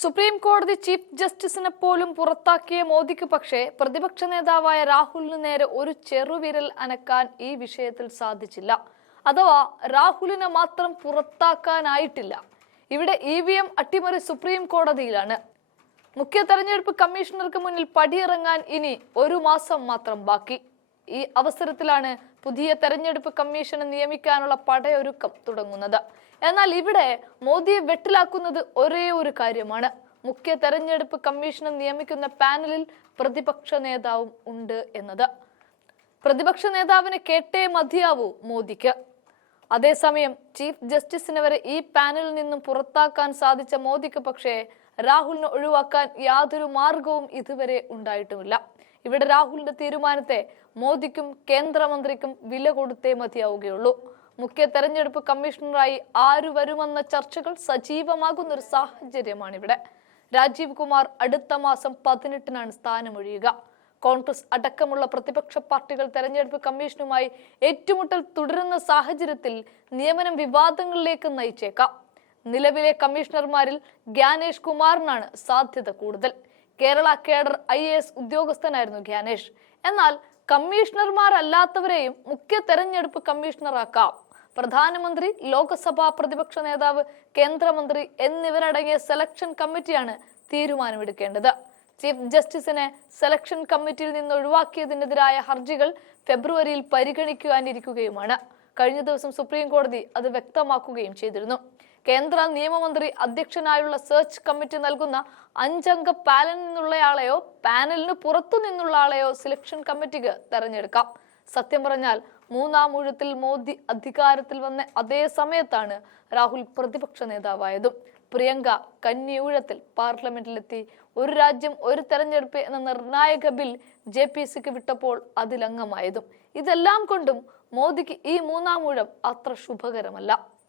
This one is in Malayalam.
സുപ്രീം കോടതി ചീഫ് ജസ്റ്റിസിനെ പോലും പുറത്താക്കിയ മോദിക്ക് പക്ഷേ പ്രതിപക്ഷ നേതാവായ രാഹുലിന് നേരെ ഒരു ചെറുവിരൽ അനക്കാൻ ഈ വിഷയത്തിൽ സാധിച്ചില്ല. അഥവാ രാഹുലിനെ മാത്രം പുറത്താക്കാനായിട്ടില്ല. ഇവിടെ ഇ വി എം അട്ടിമറി സുപ്രീം കോടതിയിലാണ്. മുഖ്യ തെരഞ്ഞെടുപ്പ് കമ്മീഷണർക്ക് മുന്നിൽ പടിയിറങ്ങാൻ ഇനി ഒരു മാസം മാത്രം ബാക്കി. ഈ അവസരത്തിലാണ് പുതിയ തെരഞ്ഞെടുപ്പ് കമ്മീഷനെ നിയമിക്കാനുള്ള പടയൊരുക്കം തുടങ്ങുന്നത്. എന്നാൽ ഇവിടെ മോദിയെ വെട്ടിലാക്കുന്നത് ഒരേ ഒരു കാര്യമാണ്. മുഖ്യ തെരഞ്ഞെടുപ്പ് കമ്മീഷനെ നിയമിക്കുന്ന പാനലിൽ പ്രതിപക്ഷ നേതാവും ഉണ്ട് എന്നത്. പ്രതിപക്ഷ നേതാവിനെ കേട്ടേ മതിയാവൂ മോദിക്ക്. അതേസമയം ചീഫ് ജസ്റ്റിസിനെ വരെ ഈ പാനലിൽ നിന്നും പുറത്താക്കാൻ സാധിച്ച മോദിക്ക് പക്ഷേ രാഹുലിനെ ഒഴിവാക്കാൻ യാതൊരു മാർഗവും ഇതുവരെ ഉണ്ടായിട്ടുമില്ല. ഇവിടെ രാഹുലിന്റെ തീരുമാനത്തെ മോദിക്കും കേന്ദ്രമന്ത്രിക്കും വില കൊടുത്തേ മതിയാവുകയുള്ളൂ. മുഖ്യ തെരഞ്ഞെടുപ്പ് കമ്മീഷണറായി ആര് വരുമെന്ന ചർച്ചകൾ സജീവമാകുന്ന ഒരു സാഹചര്യമാണിവിടെ. രാജീവ് കുമാർ അടുത്ത മാസം പതിനെട്ടിനാണ് സ്ഥാനമൊഴിയുക. കോൺഗ്രസ് അടക്കമുള്ള പ്രതിപക്ഷ പാർട്ടികൾ തെരഞ്ഞെടുപ്പ് കമ്മീഷനുമായി ഏറ്റുമുട്ടൽ തുടരുന്ന സാഹചര്യത്തിൽ നിയമനം വിവാദങ്ങളിലേക്ക് നയിച്ചേക്കാം. നിലവിലെ കമ്മീഷണർമാരിൽ ഗ്യാനേഷ് കുമാറിനാണ് സാധ്യത കൂടുതൽ. Kerala cadre I A S ഉദ്യോഗസ്ഥനായിരുന്നു Gyanesh. എന്നാൽ കമ്മീഷണർമാരല്ലാത്തവരെയും മുഖ്യ തെരഞ്ഞെടുപ്പ് കമ്മീഷണറാക്കാം. പ്രധാനമന്ത്രി ലോക്സഭാ പ്രതിപക്ഷ നേതാവ് കേന്ദ്രമന്ത്രി എന്നിവരടങ്ങിയ സെലക്ഷൻ കമ്മിറ്റിയാണ് തീരുമാനമെടുക്കേണ്ടത്. ചീഫ് ജസ്റ്റിസിനെ സെലക്ഷൻ കമ്മിറ്റിയിൽ നിന്ന് ഒഴിവാക്കിയതിനെതിരായ ഹർജികൾ ഫെബ്രുവരിയിൽ പരിഗണിക്കുവാനിരിക്കുകയുമാണ് കഴിഞ്ഞ ദിവസം സുപ്രീം കോടതി അത് വ്യക്തമാക്കുകയും ചെയ്തിരുന്നു. കേന്ദ്ര നിയമമന്ത്രി അധ്യക്ഷനായുള്ള സെർച്ച് കമ്മിറ്റി നൽകുന്ന അഞ്ചംഗ പാനലിൽ നിന്നുള്ളയാളെയോ പാനലിന് പുറത്തു നിന്നുള്ള ആളെയോ സെലക്ഷൻ കമ്മിറ്റിക്ക് തെരഞ്ഞെടുക്കാം. സത്യം പറഞ്ഞാൽ മൂന്നാം ഊഴത്തിൽ മോദി അധികാരത്തിൽ വന്ന അതേ സമയത്താണ് രാഹുൽ പ്രതിപക്ഷ നേതാവായതും. പ്രിയങ്ക കന്നിയൂഴത്തിൽ പാർലമെന്റിലെത്തി ഒരു രാജ്യം ഒരു തെരഞ്ഞെടുപ്പ് എന്ന നിർണായക ബിൽ ജെ പി സിക്ക് വിട്ടപ്പോൾ അതിലംഗമായതും. ഇതെല്ലാം കൊണ്ടും മോദിക്ക് ഈ മൂന്നാം ഊഴം അത്ര ശുഭകരമല്ല.